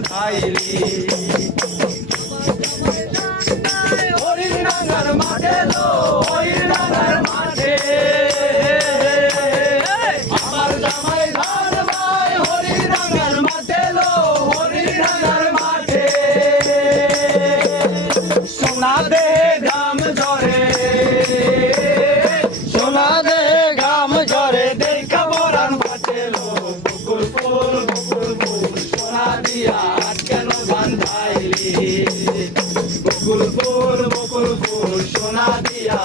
বান্ধাইলি হরিণাঙ্গার মাঠে লো হরিণাঙ্গার মাঠে আমার জামাই ধান ভাই হরিণাঙ্গার মাঠে লো হরিণাঙ্গার মাঠে সোনা দে ঘাম ঝরে সোনা দে ঘাম ঝরে দেখা বরান ফাটে লো বকুল ফুল সোনা দিয়া কেন বান্ধাইলি বকুল ফুল সোনা দিয়া